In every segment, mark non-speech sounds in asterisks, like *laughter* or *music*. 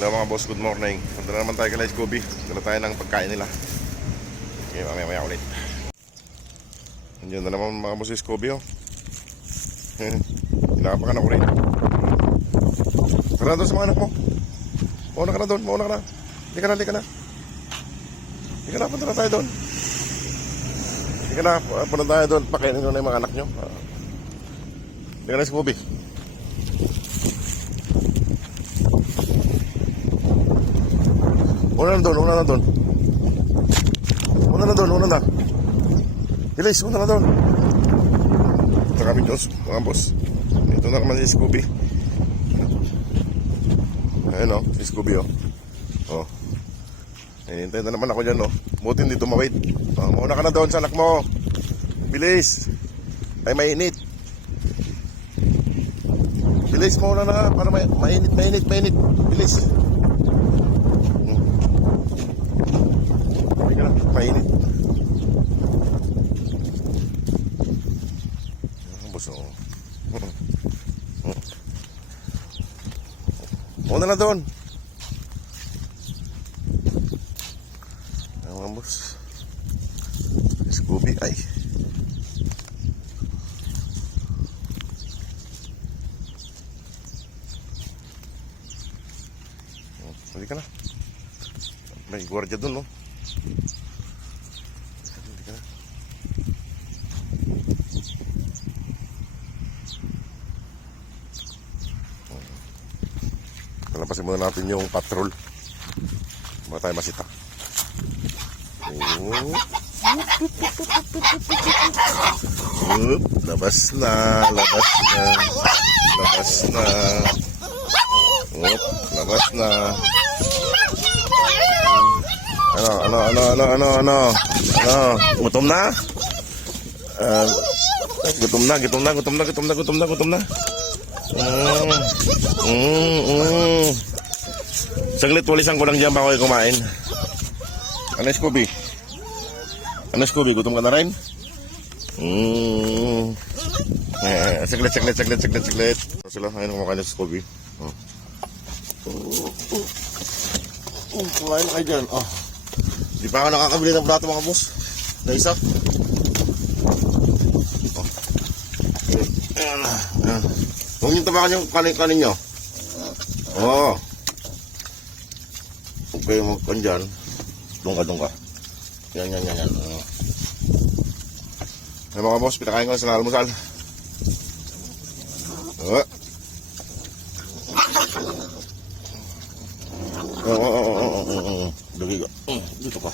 Hello mga boss, good morning. Punta na naman tayo kay Scooby. Dala tayo ng pagkain nila. Okay, mamaya maya ulit. Nandiyan na naman mga boss si Scooby oh. *laughs* Hinapakan ako rin. Tara doon sa mga anak mo. Mauna ka na doon, mauna ka na. Hindi ka na, hindi ka na. Hindi ka na, punta na tayo doon. Hindi ka na, punta tayo doon. Pakainin ko na yung mga anak nyo. Ah. Hindi ka na Scooby. Una na doon, una na doon. Una na doon, una na. Bilis, una na doon. Ito kami Diyos, mga boss. Ito na naman si Scooby. Ayun o, si Scooby o. Oh. Hinihintay na naman ako dyan o. Buti hindi tumawid. Oh, mauna ka na doon sa anak mo. Bilis. Ay, mainit. Bilis, mauna na para may, mainit, mainit, mainit. Bilis. Hindi ka na, mainit. Ang buso. Muna na doon. Ang mga boss. Scooby, ay. Oh, Hindi ka na. May gwardiya doon, no? Palapasin muna natin yung patrol. Baka tayo masita. Oh. Oop, labas na, labas na, labas na. Oop, labas na. Ano, ano, ano, ano, ano, ano, ano, gutom na? Ah, gutom na, gutom na, gutom na, gutom na, gutom na, gutom na. Mm, mm, mm. Saglit, walisan ko lang dyan bago kayo kumain. Ano, Scooby? Ano, Scooby? Gutom ka na rin? Mm. Eh, saglit, saglit, saglit, saglit, saglit. Sila, ayun kumakain na si Scooby. Oh. Oh, kumain na kayo dyan. Oh. Di pa ako nakakabili ng plato mga boss. Na isa. Oh. Ayan na. Ayan. Huwag niyong tabakan yung kanin-kanin nyo. Oo. Oh. Huwag kayo magpan dyan. Doon ka, doon. Yan, yan, yan, yan. Oh. Ay mga boss, pinakain ko na sa almusal. Oh. Oo, oo, oo, oo, oo, oo. Lagi ka. Mm, Dito ka.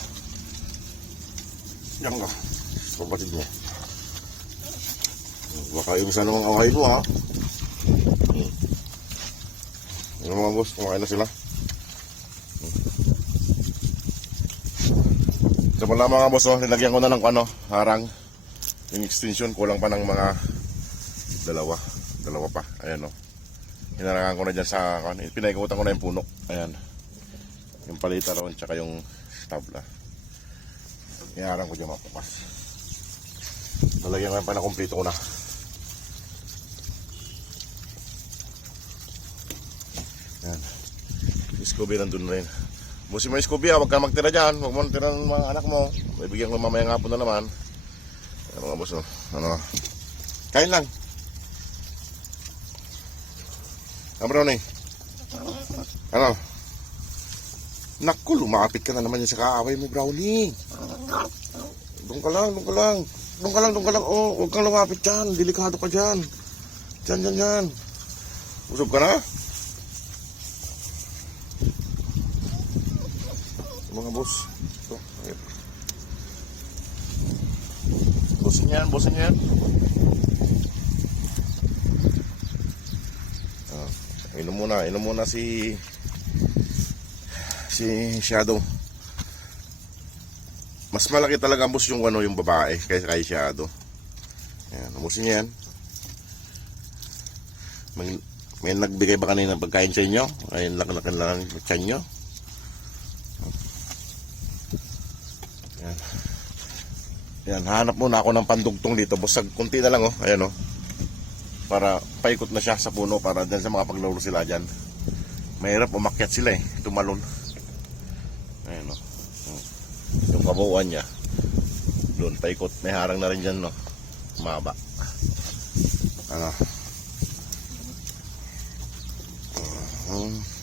Yan ka. Kapatid mo. Baka yung isa namang away mo ha. Hmm. Ano mga boss, kumakain na sila. Ito pala mga boss, oh, nilagyan ko na ng ano, harang. Yung extension, kulang pa ng mga dalawa. Dalawa pa. Ayan o. Oh. Hinarangan ko na dyan sa, ano, pinaikutan ko na yung puno. Ayan. Yung palita ron, tsaka yung tabla. Hinarangan ko dyan mapupas. Nalagyan ko yung pa na kumpleto ko na. Yan. Si Scooby nandun na rin. Busi mo yung Scooby ha, huwag ka magtira dyan. Huwag mo tira ng mga anak mo. Bibigyan ko mamaya nga po na naman. Yan mga boss, oh. ano. Kain lang. Brownie? Ano? Naku, lumapit ka na naman yan sa kaaway mo, Brownie. Doon ka lang, doon ka lang. Doon ka lang, doon ka lang. Oh, huwag kang lumapit dyan. Delikado ka dyan. Dyan, dyan, dyan. Usap ka na? Mga boss. Ito, ayun. Bosin yan, bosin yan. Ah, inom muna, inom muna si si Shadow. Mas malaki talaga ang boss yung ano yung babae kaysa kay Shadow. Ayan, ubusin niya yan. May, may nagbigay ba kanina pagkain sa inyo? Ayun lang lang lang yung tiyan nyo. Yan. Yan, hanap muna ako ng pandugtong dito. Busag, kunti na lang oh. Ayan oh. Para paikot na siya sa puno para dyan sa mga paglaro sila dyan. Mahirap umakyat sila eh. Tumalon. Ayan o. Yung kabuuan niya. Doon, paikot. May harang na rin dyan, no? Maba. Ano? Mhm.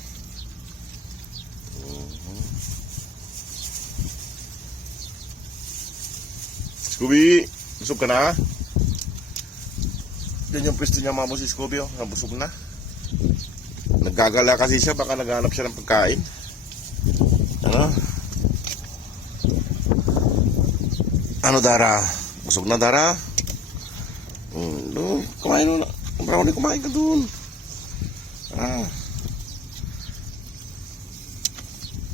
Scooby! Busog ka na? Yan yung pwesto niya mga si Scooby, oh. Nabusog na. Naggagala kasi siya, baka naghanap siya ng pagkain. Ano? Ano, Dara? Busog na, Dara? Hmm, doon, kumain mo na. Brownie, kumain ka doon. Ah.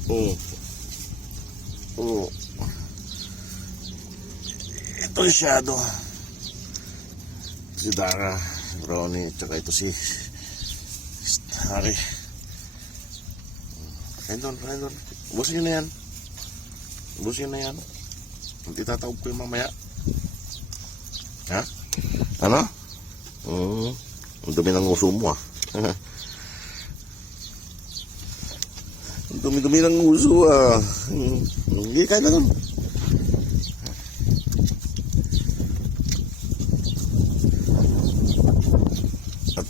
Oo. Oo. Shadow. Si Dara, si tsaka ito si Hari. Kain doon, kain doon. Ubusin nyo na yan. Ubusin nyo na yan. Hindi tatawag ko yung mamaya. Ha? Ano? Oo. Ang dumi ng uso mo ah. *laughs* Ang dumi-dumi ng uso ah. Hindi, kain na doon.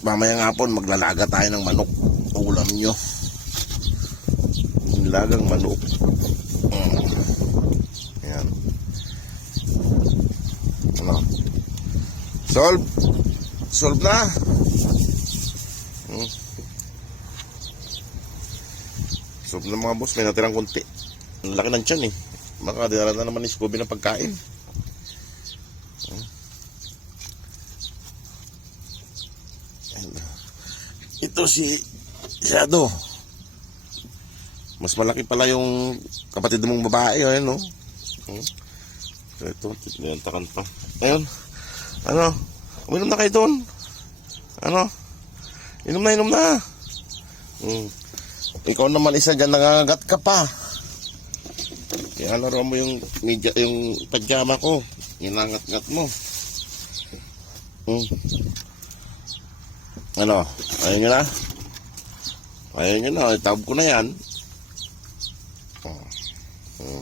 Mamayang hapon, maglalaga tayo ng manok. Ulam nyo. Nilagang manok. Mm. Ayan. Ano? Solve? Solve na? Hmm. Solve na mga boss. May natirang konti. Ang laki ng tiyan eh. Baka dinala na naman ni Scooby ng pagkain. Ito si Shadow. Mas malaki pala yung kapatid mong babae, ayun, no? Hmm. Ito, tinantakan pa. Ayun. Ano? Uminom na kayo doon. Ano? Inom na, inom na. Hmm. Ikaw naman isa dyan, nangangagat ka pa. Kaya laro mo yung, media, yung pajama ko. Inangat-ngat mo. Hmm. Ano? Ayaw nyo na? Ayaw nyo na. Itab ko na yan. Oh. Oh.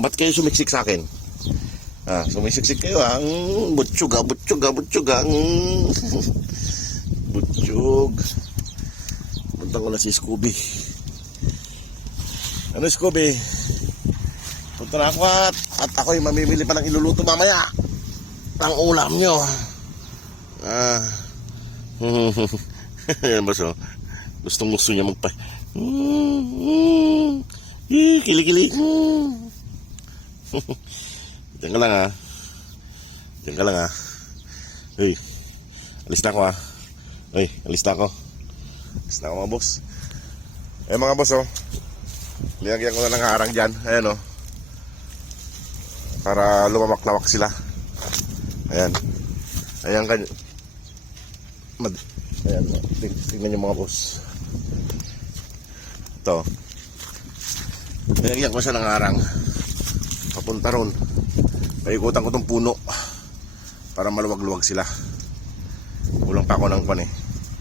Ba't kayo sumiksik sa akin? Ah, sumisiksik kayo ah. Mm, ah, butsyog ah. Mm. butsyog. Puntang ko na si Scooby. Ano Scooby? Punta na ako at, at ako'y mamimili pa ng iluluto mamaya. Ang ulam nyo. Ah. *laughs* Yan ba so? Gustong gusto niya magpa... Eh, kilikili. *laughs* Diyan ka lang ha. Diyan ka lang ha. Hey, alis na ako ha. Hey, alis na ako. Alis na ako mga boss. Eh mga boss oh. Nilagyan ko na ng harang dyan. Ayan oh. Para lumamak-lawak sila. Ayan. Ayan kan Mad Ayan, Ting- tingnan nyo mga boss. Ito. Nilagyan ko siya ng harang. Papunta ron. Paikutan ko tong puno. Para maluwag-luwag sila. Kulang pa ako ng pan eh.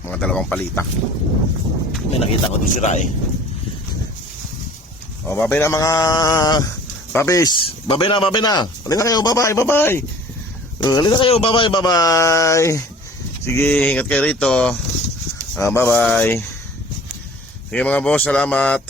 Mga dalawang palita. May nakita ko doon sira eh. O, babay na mga papis. Babay na, babay na. Halina kayo, babay, babay. Uh, halina kayo, babay, babay. Sige, ingat kayo rito. Ah, bye-bye. Sige mga boss, salamat.